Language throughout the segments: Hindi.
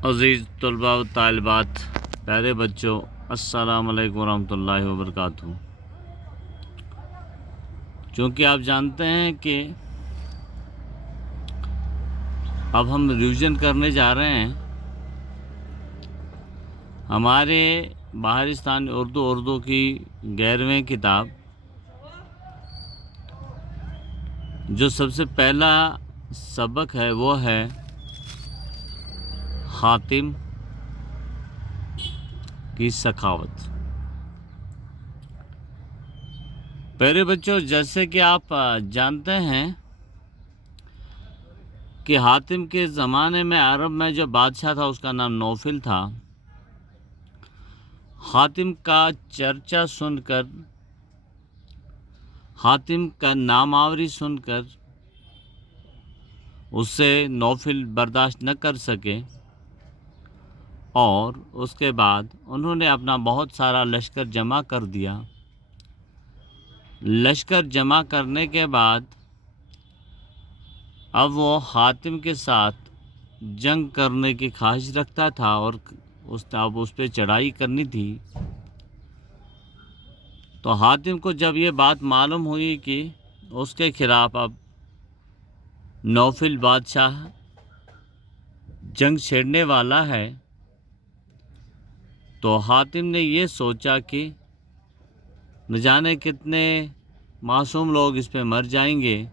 अज़ीज़ तलबा व तालिबात, प्यारे बच्चों, अस्सलाम वालेकुम रहमतुल्लाहि व बरकातुहू। चूँकि आप जानते हैं कि अब हम रिवीजन करने जा रहे हैं हमारे बाहरिस्तान उर्दू की 11वीं किताब, जो सबसे पहला सबक है वो है हातिम की सखावत। प्यारे बच्चों, जैसे कि आप जानते हैं कि हातिम के ज़माने में अरब में जो बादशाह था उसका नाम नौफिल था। हातिम का चर्चा सुनकर, हातिम का नामावरी सुनकर उससे नौफिल बर्दाश्त न कर सके और उसके बाद उन्होंने अपना बहुत सारा लश्कर जमा कर दिया। लश्कर जमा करने के बाद अब वो हातिम के साथ जंग करने की ख्वाहिश रखता था और अब उस पर चढ़ाई करनी थी। तो हातिम को जब ये बात मालूम हुई कि उसके खिलाफ़ अब नौफिल बादशाह जंग छेड़ने वाला है, तो हातिम ने ये सोचा कि न जाने कितने मासूम लोग इस पे मर जाएंगे,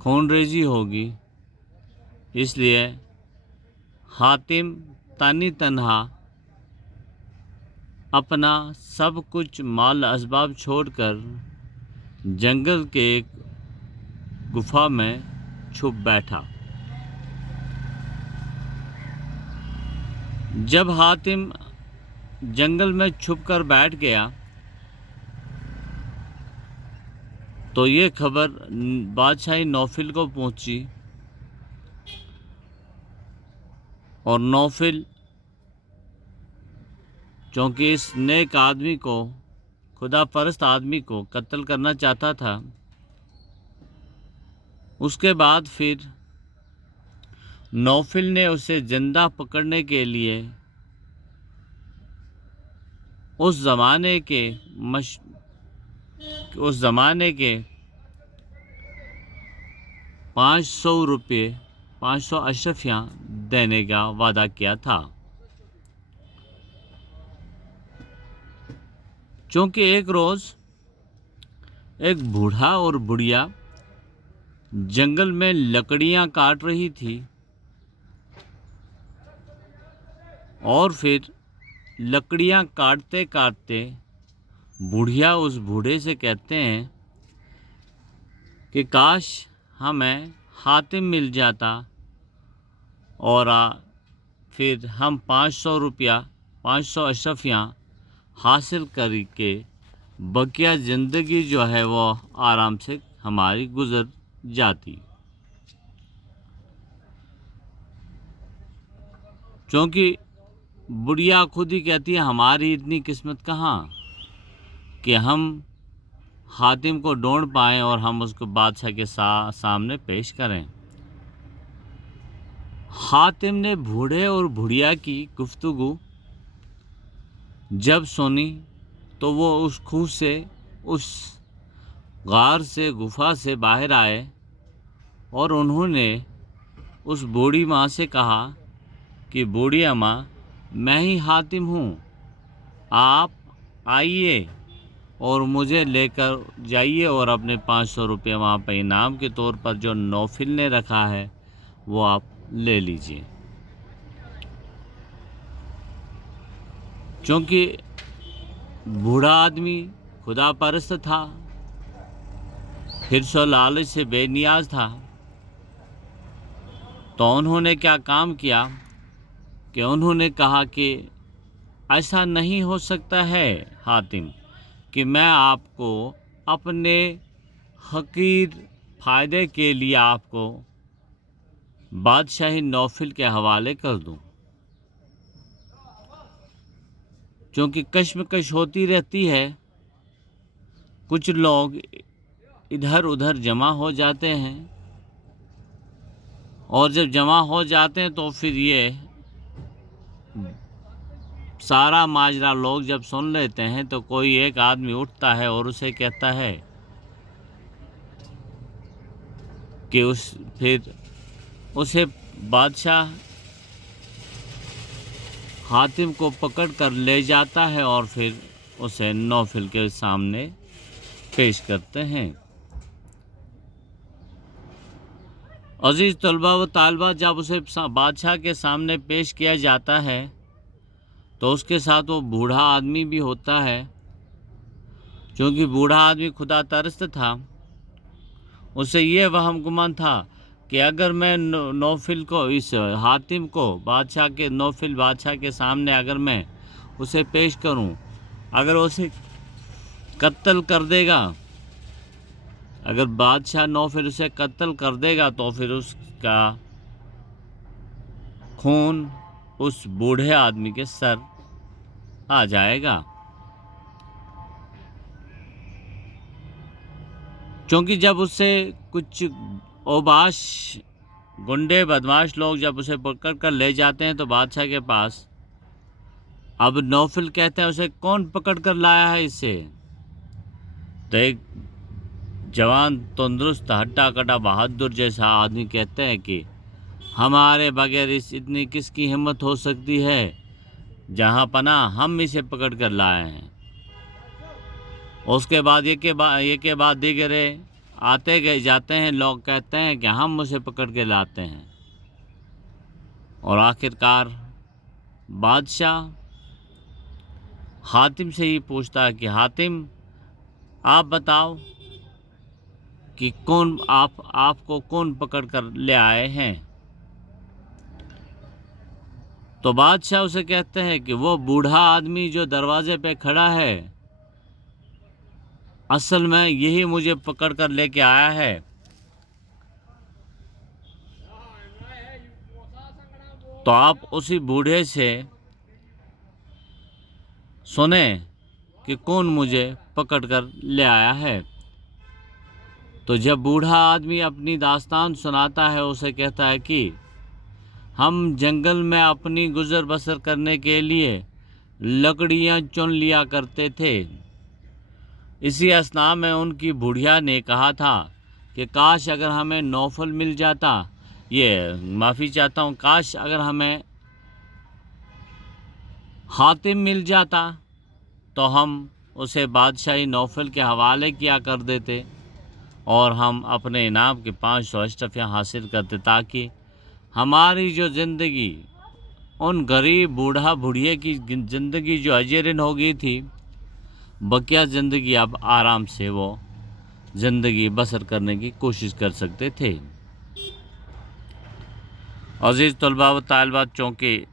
खूनरेज़ी होगी। इसलिए हातिम तनी तन्हा अपना सब कुछ माल असबाब छोड़कर जंगल के एक गुफा में छुप बैठा। जब हातिम जंगल में छुपकर बैठ गया तो ये खबर बादशाही नौफिल को पहुंची और नौफिल, चूँकि इस नेक आदमी को, खुदा परस्त आदमी को कत्ल करना चाहता था, उसके बाद फिर नौफिल ने उसे जिंदा पकड़ने के लिए उस ज़माने के 500 रुपये, 500 अशरफियाँ देने का वादा किया था। चूँकि एक रोज़ एक बूढ़ा और बुढ़िया जंगल में लकड़ियाँ काट रही थी और फिर लकड़ियाँ काटते काटते बुढ़िया उस बूढ़े से कहते हैं कि काश हमें हातिम मिल जाता और फिर हम 500 रुपया, 500 अशरफियाँ हासिल करके बकिया ज़िंदगी जो है वो आराम से हमारी गुज़र जाती। क्योंकि बुढ़िया खुद ही कहती है हमारी इतनी किस्मत कहाँ कि हम हातिम को ढूंढ पाएँ और हम उसको बादशाह के सामने पेश करें। हातिम ने बूढ़े और बुढ़िया की गुफ्तगू जब सुनी तो वो उस खूह से, उस गार से, गुफा से बाहर आए और उन्होंने उस बूढ़ी माँ से कहा कि बूढ़ी अम्मा, मैं ही हातिम हूँ, आप आइए और मुझे लेकर जाइए और अपने 500 रुपये वहाँ पर इनाम के तौर पर जो नौफिल ने रखा है वो आप ले लीजिए। क्योंकि बूढ़ा आदमी खुदा परस्त था, हिर्स और लालच से बेनियाज था। तो उन्होंने क्या काम किया कि उन्होंने कहा कि ऐसा नहीं हो सकता है हातिम कि मैं आपको अपने हकीर फ़ायदे के लिए आपको बादशाही नौफिल के हवाले कर दूं। क्योंकि कश्मकश होती रहती है, कुछ लोग इधर उधर जमा हो जाते हैं और जब जमा हो जाते हैं तो फिर ये सारा माजरा लोग जब सुन लेते हैं तो कोई एक आदमी उठता है और उसे कहता है कि फिर उसे बादशाह हातिम को पकड़ कर ले जाता है और फिर उसे नौफिल के सामने पेश करते हैं। अजीज़ तलबा व तालबा, जब उसे बादशाह के सामने पेश किया जाता है तो उसके साथ वो बूढ़ा आदमी भी होता है। क्योंकि बूढ़ा आदमी खुदा तरस्त था, उसे ये वहम गुमान था कि अगर मैं नौफिल को, इस हातिम को नौफिल बादशाह के सामने अगर मैं उसे पेश करूं, अगर उसे कत्ल कर देगा, अगर बादशाह नौफिल उसे कत्ल कर देगा तो फिर उसका खून उस बूढ़े आदमी के सर आ जाएगा। क्योंकि जब उससे कुछ ओबाश गुंडे बदमाश लोग जब उसे पकड़ कर ले जाते हैं तो बादशाह के पास, अब नौफिल कहते हैं उसे कौन पकड़ कर लाया है इसे? तो एक जवान तंदुरुस्त हट्टा कट्टा बहादुर जैसा आदमी कहते हैं कि हमारे बगैर इतनी किसकी हिम्मत हो सकती है, जहाँ पनाह हम इसे पकड़ कर लाए हैं। उसके बाद एक के बाद दीगरे आते गए जाते हैं, लोग कहते हैं कि हम उसे पकड़ के लाते हैं। और आखिरकार बादशाह हातिम से ही पूछता है कि हातिम, आप बताओ कि आपको कौन पकड़ कर ले आए हैं? तो बादशाह उसे कहते हैं कि वो बूढ़ा आदमी जो दरवाजे पे खड़ा है, असल में यही मुझे पकड़ कर लेके आया है। तो आप उसी बूढ़े से सुने कि कौन मुझे पकड़ कर ले आया है। तो जब बूढ़ा आदमी अपनी दास्तान सुनाता है, उसे कहता है कि हम जंगल में अपनी गुजर बसर करने के लिए लकड़ियां चुन लिया करते थे। इसी असना में उनकी बुढ़िया ने कहा था कि काश अगर हमें नौफल मिल जाता, माफ़ी चाहता हूँ, काश अगर हमें हातिम मिल जाता तो हम उसे बादशाही नौफल के हवाले किया कर देते और हम अपने इनाम के 500 अशरफियाँ हासिल करते, ताकि हमारी जो ज़िंदगी उन गरीब बूढ़ा बुढ़िया की ज़िंदगी जो अजरिन हो गई थी, बकिया ज़िंदगी अब आराम से वो ज़िंदगी बसर करने की कोशिश कर सकते थे। अज़ीज़ तलबा व तालिबात, चूँकि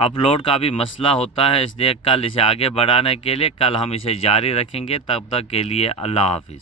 अपलोड का भी मसला होता है, इसलिए कल इसे आगे बढ़ाने के लिए कल हम इसे जारी रखेंगे। तब तक के लिए अल्लाह हाफिज़।